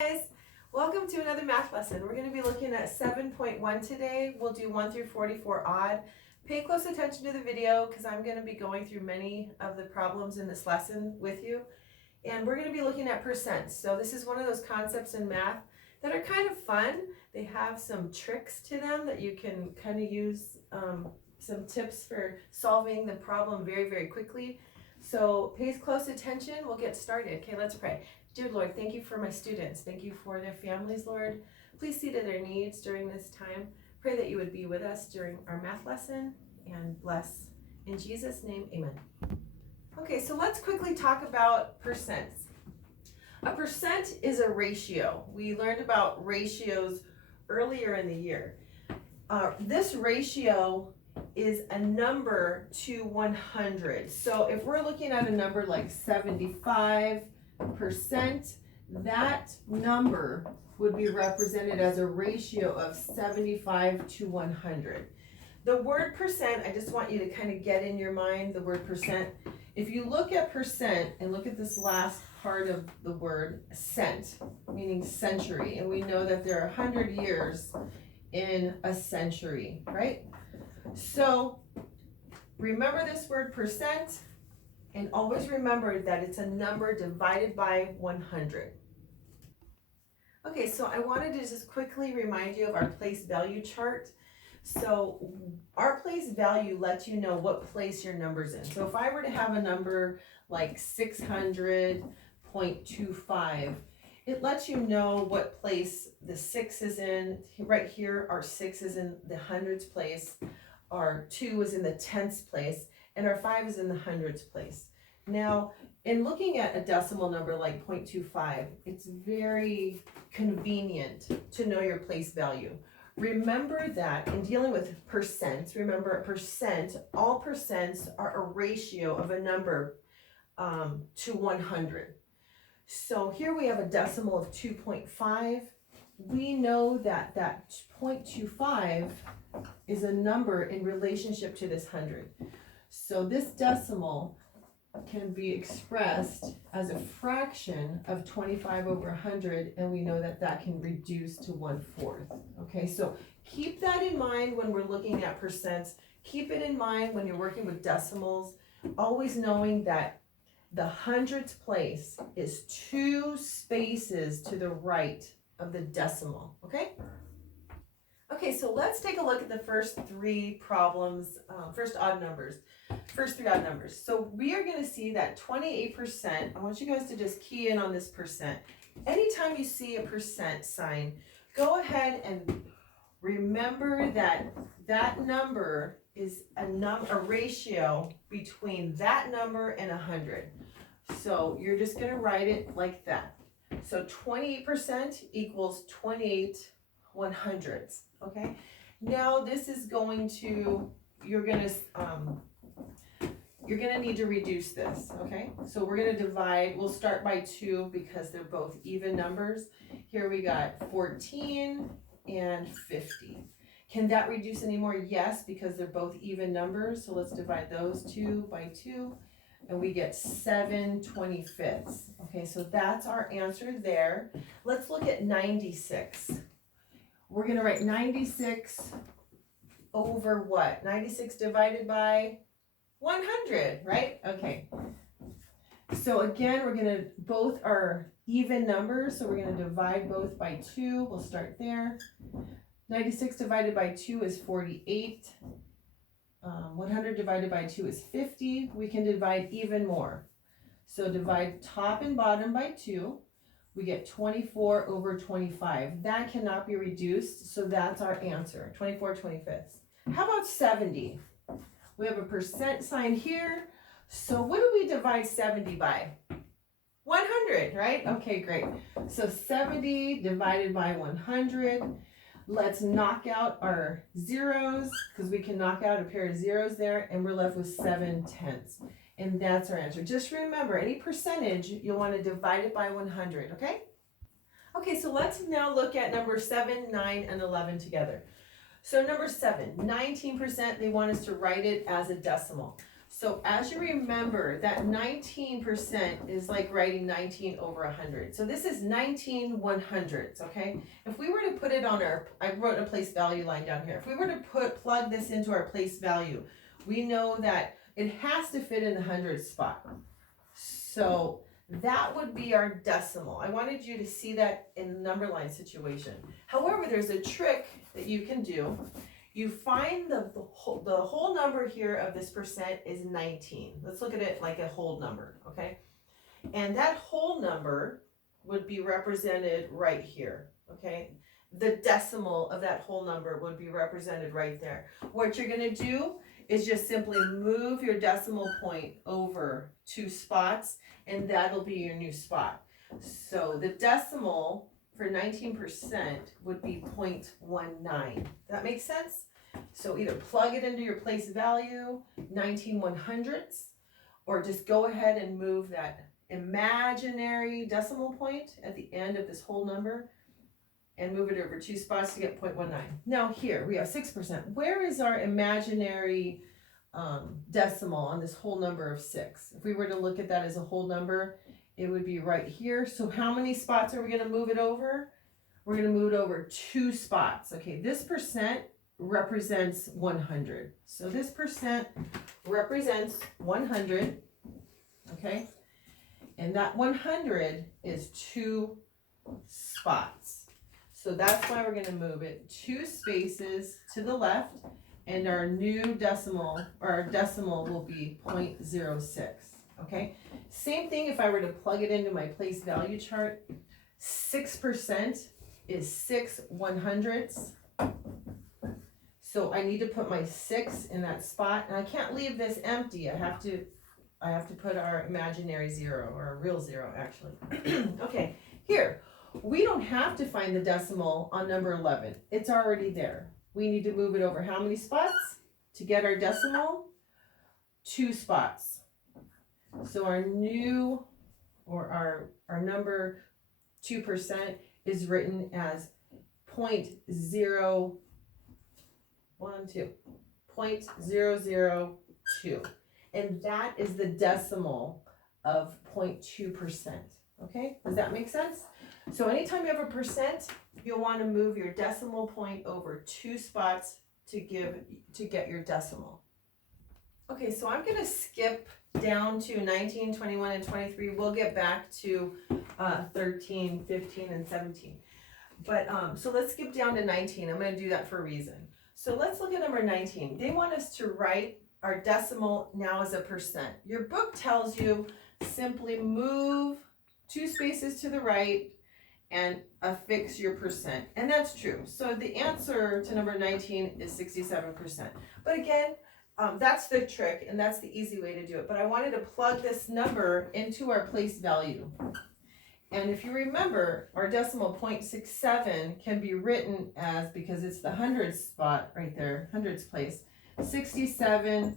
Guys, welcome to another math lesson. We're going to be looking at 7.1 today. We'll do 1 through 44 odd. Pay close attention to the video because I'm going to be going through many of the problems in this lesson with you. And we're going to be looking at percents. So this is one of those concepts in math that are kind of fun. They have some tricks to them that you can kind of use some tips for solving the problem very, very quickly. So pay close attention. We'll get started. Okay, let's pray. Dear Lord, thank you for my students. Thank you for their families, Lord. Please see to their needs during this time. Pray that you would be with us during our math lesson and bless. In Jesus' name, amen. Okay, so let's quickly talk about percents. A percent is a ratio. We learned about ratios earlier in the year. This ratio is a number to 100. So if we're looking at a number like 75%, that number would be represented as a ratio of 75 to 100. The word percent, I just want you to kind of get in your mind the word percent. If you look at percent and look at this last part of the word cent, meaning century, and we know that there are 100 years in a century, right? So remember this word percent. And always remember that it's a number divided by 100. Okay, so I wanted to just quickly remind you of our place value chart. So our place value lets you know what place your number's in. So if I were to have a number like 600.25, it lets you know what place the 6 is in. Right here, our 6 is in the hundreds place, our 2 is in the tenths place, and our 5 is in the hundreds place. Now, in looking at a decimal number like 0.25, it's very convenient to know your place value. Remember that in dealing with percents, remember a percent, all percents are a ratio of a number to 100. So here we have a decimal of 2.5. We know that that 0.25 is a number in relationship to this 100. So this decimal can be expressed as a fraction of 25 over 100, and we know that that can reduce to 1/4. Okay, so keep that in mind when we're looking at percents. Keep it in mind when you're working with decimals, always knowing that the hundredths place is 2 spaces to the right of the decimal, okay? Okay, so let's take a look at the first 3 problems, first three odd numbers. So we are going to see that 28%, I want you guys to just key in on this percent. Anytime you see a percent sign, go ahead and remember that that number is a ratio between that number and 100. So you're just going to write it like that. So 28% equals 28 100ths, okay? Now this is going to, you're gonna need to reduce this, okay? So we're gonna divide, we'll start by 2 because they're both even numbers. Here we got 14 and 50. Can that reduce anymore? Yes, because they're both even numbers. So let's divide those 2 by 2 and we get 7/25. Okay, so that's our answer there. Let's look at 96. We're going to write 96 over what? 96 divided by 100, right? Okay. So again, we're going to, both are even numbers, so we're going to divide both by 2. We'll start there. 96 divided by 2 is 48. 100 divided by 2 is 50. We can divide even more. So divide top and bottom by 2. We get 24 over 25. That cannot be reduced, so that's our answer, 24/25. How about 70? We have a percent sign here. So what do we divide 70 by? 100, right? Okay, great. So 70 divided by 100. Let's knock out our zeros, because we can knock out a pair of zeros there, and we're left with 7/10. And that's our answer. Just remember, any percentage, you'll want to divide it by 100, okay? Okay, so let's now look at number 7, 9, and 11 together. So number 7, 19%, they want us to write it as a decimal. So as you remember, that 19% is like writing 19 over 100. So this is 19 100s, okay? If we were to put it on I wrote a place value line down here. If we were to plug this into our place value, we know that it has to fit in the hundreds spot. So that would be our decimal. I wanted you to see that in the number line situation. However, there's a trick that you can do. You find the whole number here of this percent is 19. Let's look at it like a whole number, okay? And that whole number would be represented right here, okay? The decimal of that whole number would be represented right there. What you're gonna do is just simply move your decimal point over 2 spots, and that'll be your new spot. So the decimal for 19% would be 0.19. That makes sense? So either plug it into your place value, 19 100ths, or just go ahead and move that imaginary decimal point at the end of this whole number and move it over 2 spots to get 0.19. Now here we have 6%. Where is our imaginary decimal on this whole number of 6? If we were to look at that as a whole number, it would be right here. So how many spots are we going to move it over? We're going to move it over 2 spots. Okay, this percent represents 100. So this percent represents 100. Okay, and that 100 is 2 spots. So that's why we're going to move it 2 spaces to the left, and our new decimal, or our decimal, will be 0.06. Okay, same thing if I were to plug it into my place value chart. 6% is 6 100ths. So I need to put my 6 in that spot, and I can't leave this empty. I have to put our imaginary 0, or a real 0 actually. Okay, here. We don't have to find the decimal on number 11. It's already there. We need to move it over how many spots to get our decimal? 2 spots. So our new, or our number 2% is written as 0.012. 0.002. And that is the decimal of 0.2%. Okay, does that make sense? So anytime you have a percent, you'll want to move your decimal point over 2 spots to get your decimal. Okay, so I'm going to skip down to 19, 21, and 23. We'll get back to 13, 15, and 17. But so let's skip down to 19. I'm going to do that for a reason. So let's look at number 19. They want us to write our decimal now as a percent. Your book tells you simply move 2 spaces to the right and affix your percent. And that's true. So the answer to number 19 is 67%. But again, that's the trick, and that's the easy way to do it. But I wanted to plug this number into our place value. And if you remember, our decimal 0.67 can be written as, because it's the hundreds spot right there, hundreds place, 67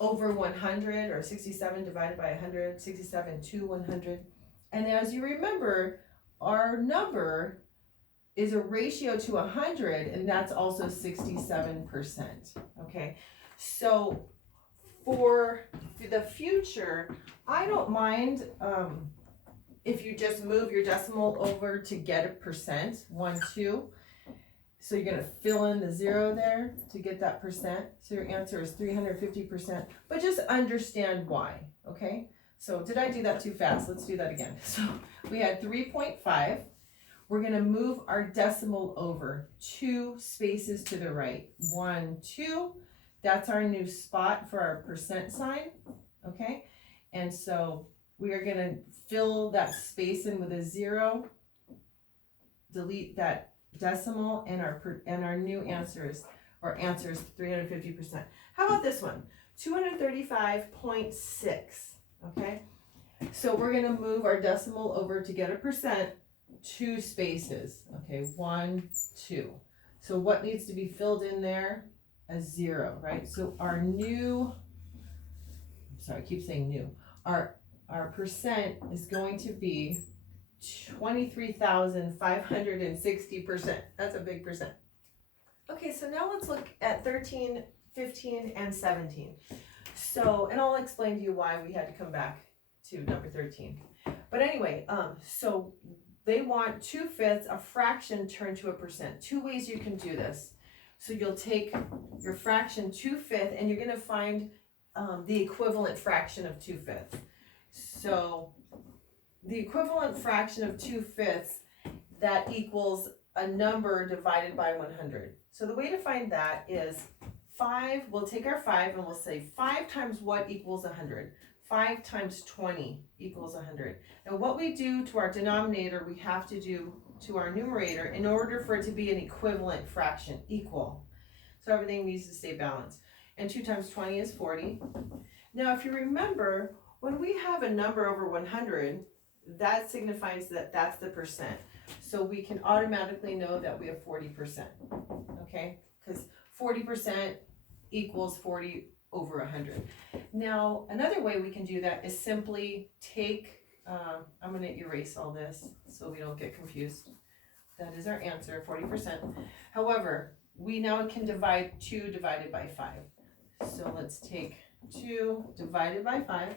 over 100, or 67 divided by 100, 67 to 100. And as you remember, our number is a ratio to 100, and that's also 67%. Okay, so for the future, I don't mind if you just move your decimal over to get a percent, 1, 2. So you're going to fill in the 0 there to get that percent. So your answer is 350%. But just understand why, okay? So did I do that too fast? Let's do that again. So we had 3.5. We're going to move our decimal over 2 spaces to the right. 1, 2. That's our new spot for our percent sign, okay? And so we are going to fill that space in with a 0, delete that decimal, and our new answer is 350%. How about this one? 235.6, okay? So we're going to move our decimal over to get a percent 2 spaces, okay? 1, 2. So what needs to be filled in there? A 0, right? So our new, sorry, I keep saying new. Our percent is going to be 23,560%. That's a big percent. Okay, so now let's look at 13, 15, and 17. So, and I'll explain to you why we had to come back to number 13. But anyway, so they want 2/5, a fraction turned to a percent. Two ways you can do this. So you'll take your fraction 2/5 and you're gonna find the equivalent fraction of 2/5. So the equivalent fraction of 2/5, that equals a number divided by 100. So the way to find that is 5, we'll take our 5 and we'll say 5 times what equals 100? 5 times 20 equals 100. Now what we do to our denominator, we have to do to our numerator in order for it to be an equivalent fraction, equal. So everything needs to stay balanced. And 2 times 20 is 40. Now if you remember, when we have a number over 100, that signifies that that's the percent. So we can automatically know that we have 40%, okay? Because 40% equals 40 over 100. Now, another way we can do that is simply take, I'm gonna erase all this so we don't get confused. That is our answer, 40%. However, we now can divide 2 divided by 5. So let's take 2 divided by 5.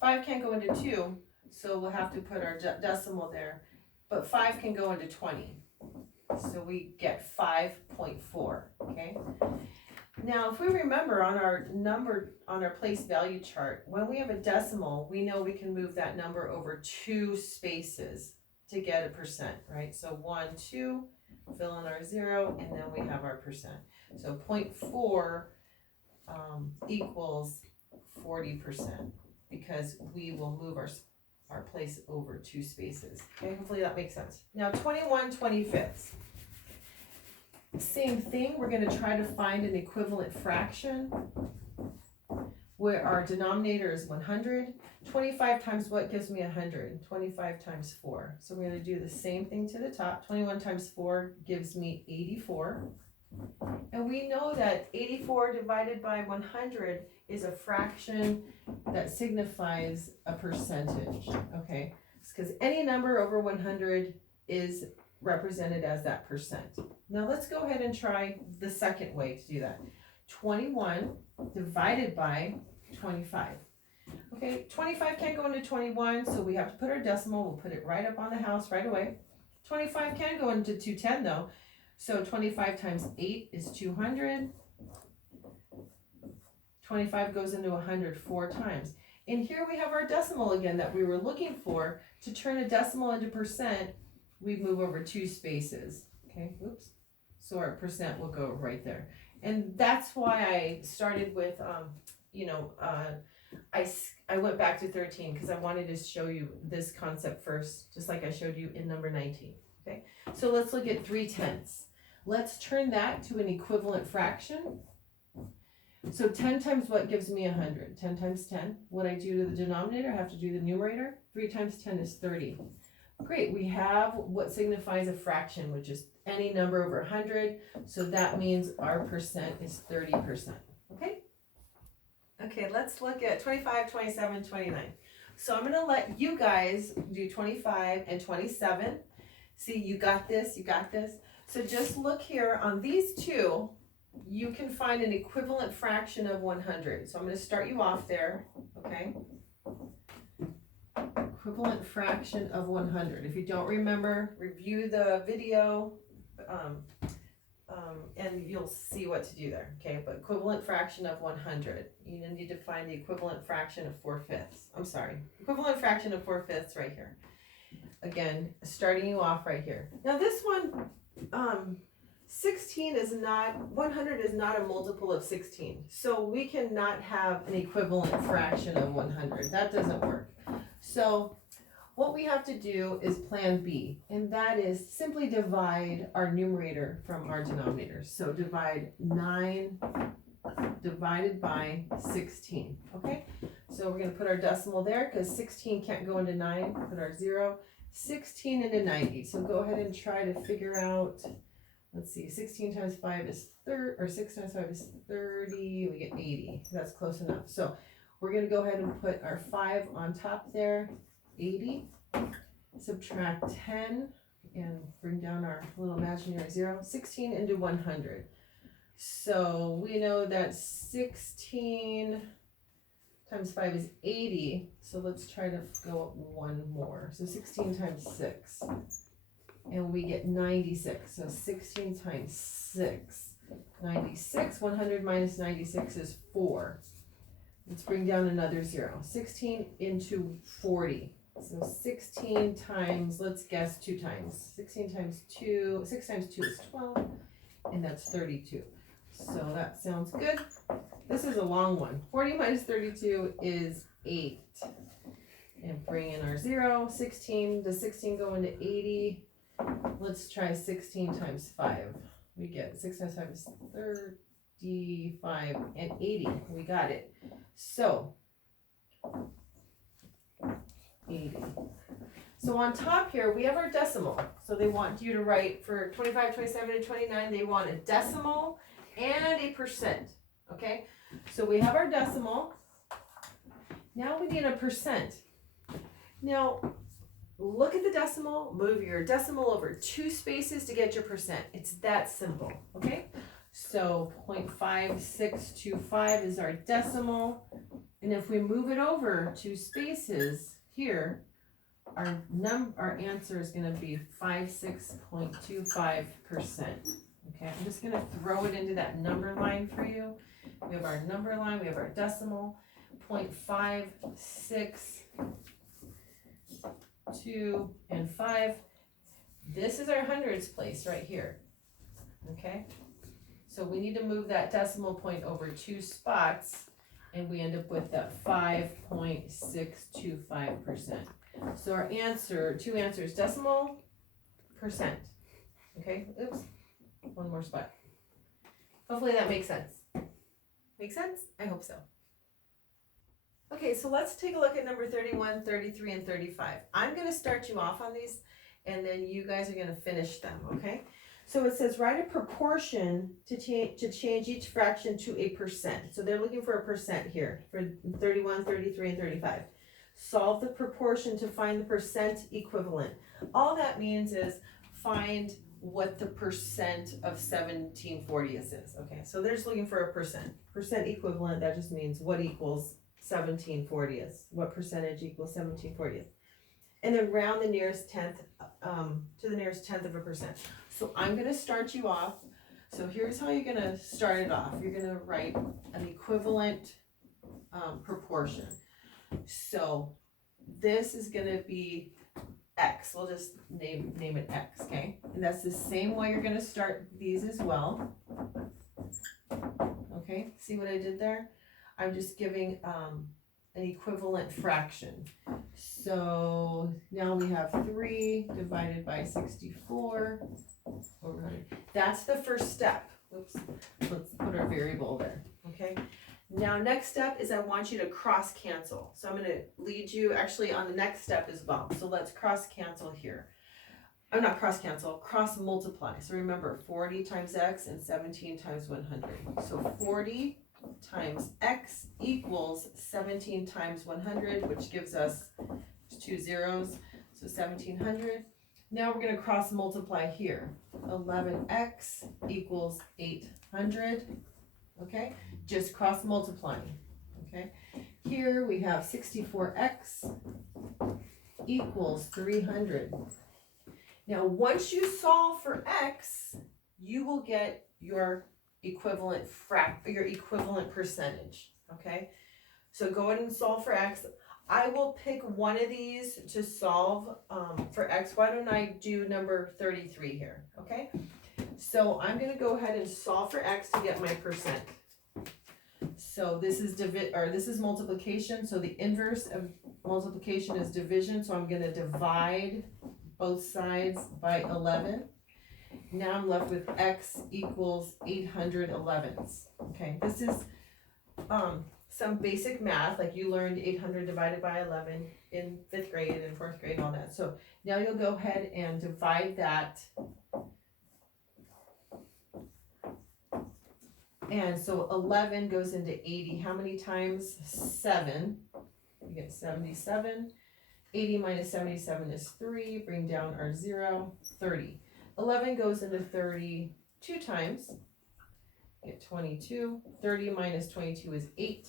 5 can't go into 2, so we'll have to put our decimal there. But 5 can go into 20. So we get 5.4, okay? Now, if we remember on our place value chart, when we have a decimal, we know we can move that number over 2 spaces to get a percent, right? So 1, 2, fill in our 0, and then we have our percent. So 0.4 equals 40% because we will move our place over 2 spaces. Okay, hopefully that makes sense. Now 21/25. Same thing, we're going to try to find an equivalent fraction where our denominator is 100. 25 times what gives me 100? 25 times 4. So we're going to do the same thing to the top. 21 times 4 gives me 84. And we know that 84 divided by 100 is a fraction that signifies a percentage, okay? Because any number over 100 is represented as that percent. Now let's go ahead and try the second way to do that. 21 divided by 25. Okay, 25 can't go into 21, so we have to put our decimal. We'll put it right up on the house right away. 25 can go into 210 though. So 25 times 8 is 200. 25 goes into 100 4 times. And here we have our decimal again that we were looking for. To turn a decimal into percent, we move over 2 spaces. Okay, oops. So our percent will go right there. And that's why I started with, I went back to 13 because I wanted to show you this concept first, just like I showed you in number 19. Okay, so let's look at 3/10. Let's turn that to an equivalent fraction. So 10 times what gives me 100? 10 times 10. What I do to the denominator, I have to do the numerator. 3 times 10 is 30. Great, we have what signifies a fraction, which is any number over 100. So that means our percent is 30%. Okay? Okay, let's look at 25, 27, 29. So I'm going to let you guys do 25 and 27. See, you got this, you got this. So just look here on these two, you can find an equivalent fraction of 100. So I'm going to start you off there, okay? Equivalent fraction of 100. If you don't remember, review the video and you'll see what to do there, okay? But equivalent fraction of 100. You need to find the equivalent fraction of 4/5. I'm sorry. Equivalent fraction of 4/5 right here. Again, starting you off right here. Now this one, 16 is not, 100 is not a multiple of 16. So we cannot have an equivalent fraction of 100. That doesn't work. So what we have to do is plan B, and that is simply divide our numerator from our denominator. So divide 9 divided by 16, okay? So we're gonna put our decimal there because 16 can't go into 9, put our 0. 16 into 90. So go ahead and try to figure out, let's see, 16 times 5 is 30, or 6 times 5 is 30, we get 80. That's close enough. So we're going to go ahead and put our 5 on top there, 80. Subtract 10 and bring down our little imaginary 0. 16 into 100. So we know that 16 times 5 is 80. So let's try to go up one more. So 16 times 6. And we get 96. So 16 times 6. 96. 100 minus 96 is 4. Let's bring down another 0. 16 into 40. So 16 times, let's guess 2 times. 16 times 2, 6 times 2 is 12. And that's 32. So that sounds good. This is a long one. 40 minus 32 is 8. And bring in our 0. 16, does 16 go into 80? Let's try 16 times 5. We get 6 times 5 is 35 and 80. We got it. So 80. So on top here, we have our decimal. So they want you to write for 25, 27, and 29, they want a decimal and a percent. Okay? So we have our decimal. Now we need a percent. Now, look at the decimal, move your decimal over 2 spaces to get your percent. It's that simple, okay? So 0.5625 is our decimal. And if we move it over 2 spaces here, our answer is going to be 56.25%. Okay, I'm just going to throw it into that number line for you. We have our number line, we have our decimal, 0.56, 2, and 5. This is our hundreds place right here. Okay, so we need to move that decimal point over 2 spots, and we end up with that 5.625%. So our answer, 2 answers, decimal, percent. Okay, oops, one more spot. Hopefully that makes sense. Make sense? I hope so. Okay, so let's take a look at number 31, 33, and 35. I'm going to start you off on these, and then you guys are going to finish them, okay? So it says write a proportion to change each fraction to a percent. So they're looking for a percent here for 31, 33, and 35. Solve the proportion to find the percent equivalent. All that means is find what the percent of 1740 is. Okay, so they're just looking for a percent. Percent equivalent, that just means what equals 1740. What percentage equals 1740? And then round the nearest tenth to the nearest tenth of a percent. So I'm going to start you off. So here's how you're going to start it off. You're going to write an equivalent proportion. So this is going to be X. We'll just name it X, okay? And that's the same way you're going to start these as well. Okay, see what I did there? I'm just giving an equivalent fraction. So now we have 3 divided by 64 over 100. That's the first step. Oops, let's put our variable there, okay? Now next step is I want you to cross cancel. So I'm going to lead you actually on the next step as well. So let's cross cancel here. I'm not cross cancel, cross multiply. So remember 40 times X and 17 times 100. So 40 times X equals 17 times 100, which gives us 2 zeros, so 1700. Now we're going to cross multiply here. 11X equals 800. Okay, just cross multiplying. Okay, here we have 64X equals 300. Now once you solve for X, you will get your equivalent percentage. Okay, so go ahead and solve for X. I will pick one of these to solve for X. Why don't I do number 33 here? Okay, so I'm going to go ahead and solve for X to get my percent. So this is this is multiplication. So the inverse of multiplication is division. So I'm going to divide both sides by 11. Now I'm left with X equals 811ths. Okay, this is some basic math, like you learned 800 divided by 11 in 5th grade and 4th grade and all that. So now you'll go ahead and divide that. And so 11 goes into 80. How many times? 7. You get 77. 80 minus 77 is 3. Bring down our 0. 30. 11 goes into 32 times. Get 22. 30 minus 22 is 8.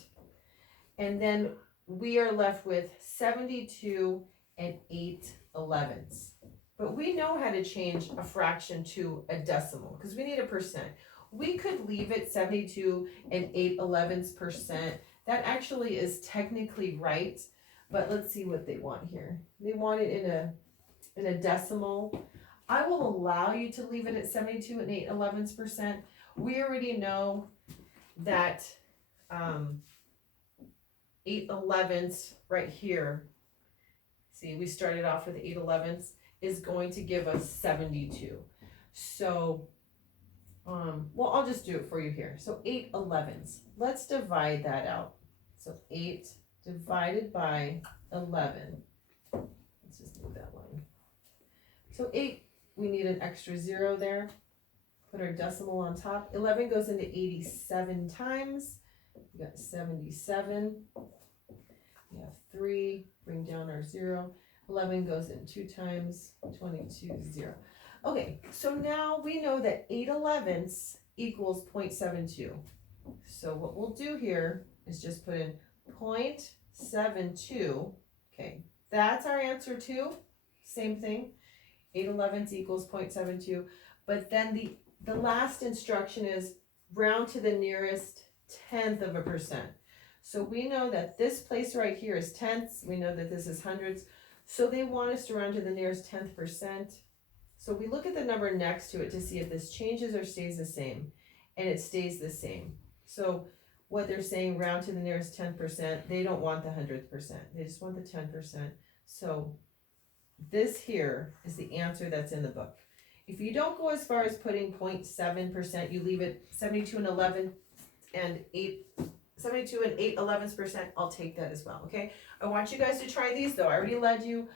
And then we are left with 72 and 8/11. But we know how to change a fraction to a decimal because we need a percent. We could leave it 72 and 8/11%. That actually is technically right, but let's see what they want here. They want it in a decimal. I will allow you to leave it at 72 and 8/11%. We already know that 8/11 right here, see, we started off with 8/11, is going to give us 72. So, well, I'll just do it for you here. So 8/11, let's divide that out. So 8 divided by 11. Let's just move that line. So 8, we need an extra 0 there. Put our decimal on top. 11 goes into 87 times. We got 77. We have 3, bring down our 0. 11 goes in 2 times, 22, 0. Okay, so now we know that 8/11 equals 0.72. So what we'll do here is just put in 0.72. Okay, that's our answer too. Same thing. 8/11 equals 0.72. But then the last instruction is round to the nearest tenth of a percent. So we know that this place right here is tenths. We know that this is hundreds. So they want us to round to the nearest 10th percent. So we look at the number next to it to see if this changes or stays the same. And it stays the same. So what they're saying, round to the nearest 10%, they don't want the 100th percent. They just want the 10%. So this here is the answer that's in the book. If you don't go as far as putting 0.7%, you leave it 72 and 8/11%, I'll take that as well, okay? I want you guys to try these though. I already led you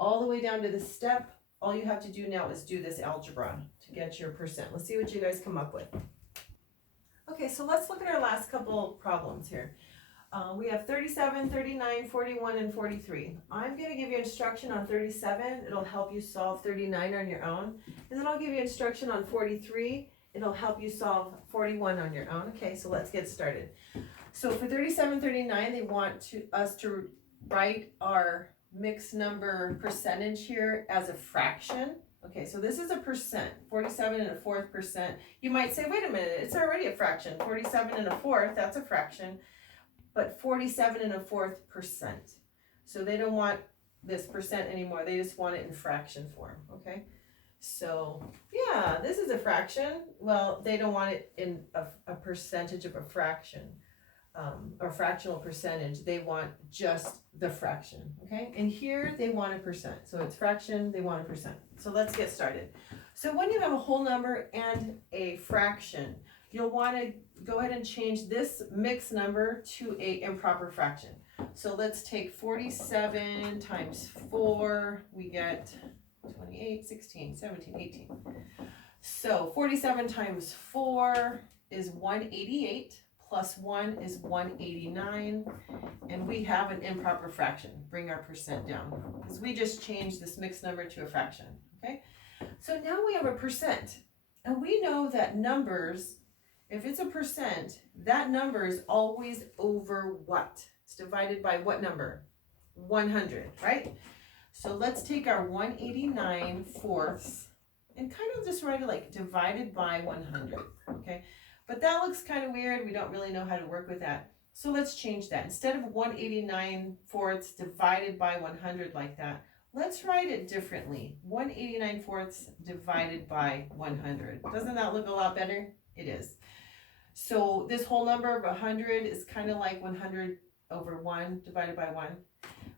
all the way down to this step. All you have to do now is do this algebra to get your percent. Let's see what you guys come up with. Okay, so let's look at our last couple problems here. We have 37, 39, 41, and 43. I'm going to give you instruction on 37. It'll help you solve 39 on your own. And then I'll give you instruction on 43. It'll help you solve 41 on your own. Okay, so let's get started. So for 37, 39, they want us to write our mixed number percentage here as a fraction. Okay, so this is a percent, 47 and a fourth percent. You might say, wait a minute, it's already a fraction. 47 and a fourth, that's a fraction. But 47 and a fourth percent. So they don't want this percent anymore. They just want it in fraction form, okay? So, yeah, this is a fraction. Well, they don't want it in a percentage of a fraction, or fractional percentage. They want just the fraction, okay? And here they want a percent. So it's fraction, they want a percent. So let's get started. So when you have a whole number and a fraction, you'll want to go ahead and change this mixed number to a improper fraction. So let's take 47 times 4, we get 28, 16, 17, 18. So 47 times 4 is 188, plus 1 is 189, and we have an improper fraction. Bring our percent down, because we just changed this mixed number to a fraction, okay? So now we have a percent, and we know that numbers, if it's a percent, that number is always over what? It's divided by what number? 100, right? So let's take our 189 fourths and kind of just write it like divided by 100, okay? But that looks kind of weird. We don't really know how to work with that. So let's change that. Instead of 189 fourths divided by 100 like that, let's write it differently. 189 fourths divided by 100. Doesn't that look a lot better? It is. So this whole number of 100 is kind of like 100 over 1 divided by 1.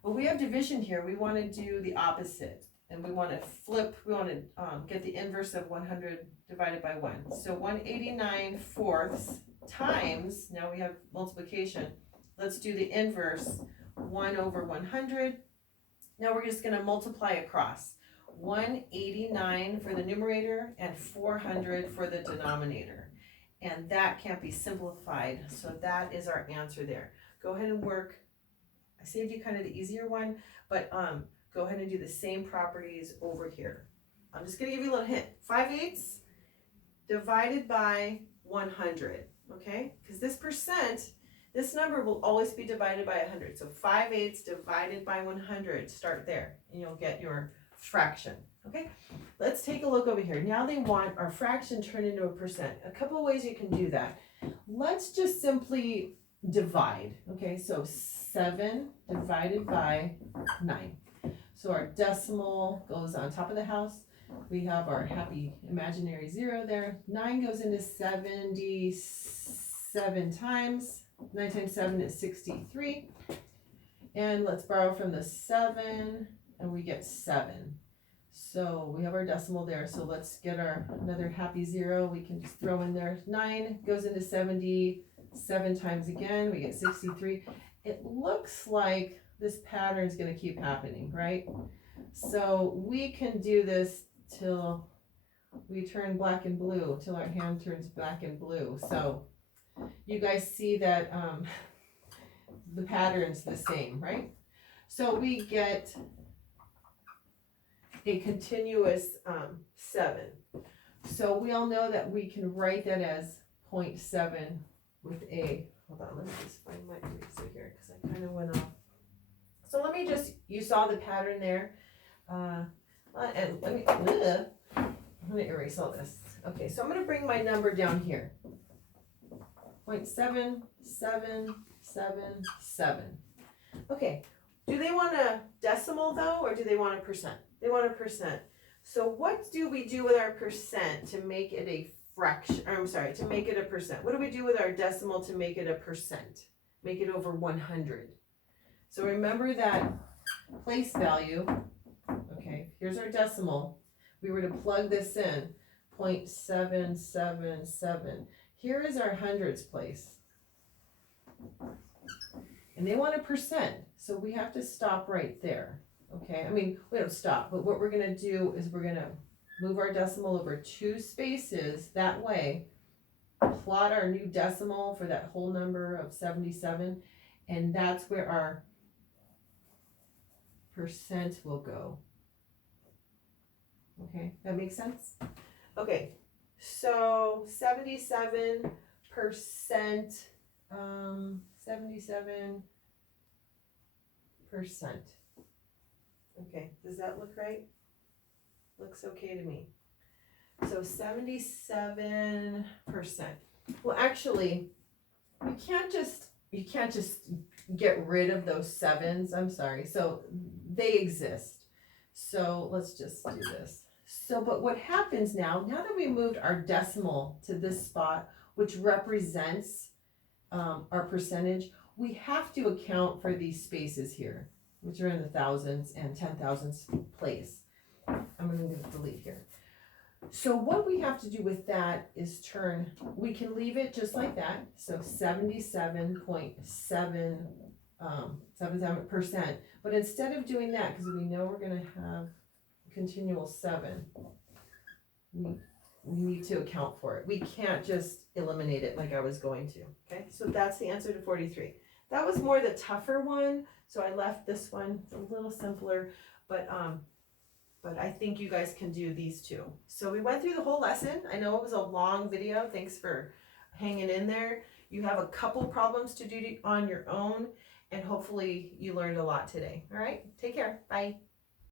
But we have division here. We want to do the opposite. And we want to flip, we want to get the inverse of 100 divided by 1. So 189 fourths times, now we have multiplication. Let's do the inverse, 1 over 100. Now we're just going to multiply across. 189 for the numerator and 400 for the denominator. And that can't be simplified. So that is our answer there. Go ahead and work. I saved you kind of the easier one, but go ahead and do the same properties over here. I'm just going to give you a little hint. 5/8 divided by 100, okay? Because this percent, This number will always be divided by 100. So 5/8 divided by 100, start there, and you'll get your fraction, okay? Let's take a look over here. Now they want our fraction turned into a percent. A couple of ways you can do that. Let's just simply divide, okay? So 7 divided by 9. So our decimal goes on top of the house. We have our happy imaginary 0 there. 9 goes into 77 times. 9 times 7 is 63. And let's borrow from the 7, and we get 7. So we have our decimal there. So let's get our another happy 0. We can just throw in there. 9 goes into 77 times again. We get 63. It looks like this pattern is going to keep happening, right? So we can do this till we turn black and blue, till our hand turns black and blue. So you guys see that the pattern's the same, right? So we get a continuous 7. So we all know that we can write that as 0.7 with a, hold on, let me just find my eraser here because I kind of went off. So let me just, you saw the pattern there. And let me erase all this. Okay, so I'm going to bring my number down here. 0.7777. Okay, do they want a decimal though, or do they want a percent? They want a percent. So what do we do with our percent to make it a fraction? Or I'm sorry, to make it a percent. What do we do with our decimal to make it a percent? Make it over 100. So remember that place value. Okay, here's our decimal. We were to plug this in, 0.777. Here is our hundreds place. And they want a percent, so we have to stop right there. Okay, I mean, we don't stop, but what we're going to do is we're going to move our decimal over 2 spaces. That way, plot our new decimal for that whole number of 77, and that's where our percent will go. Okay, that makes sense? Okay, so 77%, 77%. Okay, does that look right? Looks okay to me. So 77%. Well, actually, you can't just get rid of those 7s. I'm sorry. So they exist. So let's just do this. So, but what happens now that we moved our decimal to this spot, which represents our percentage, we have to account for these spaces here, which are in the thousands and 10,000s place. I'm going to delete here. So what we have to do with that is we can leave it just like that. So 77.77%. But instead of doing that, because we know we're going to have continual 7, we need to account for it. We can't just eliminate it like I was going to. Okay, so that's the answer to 43. That was more the tougher one, so I left this one. It's a little simpler, but I think you guys can do these two. So we went through the whole lesson. I know it was a long video. Thanks for hanging in there. You have a couple problems to do on your own, and hopefully you learned a lot today. All right, take care. Bye.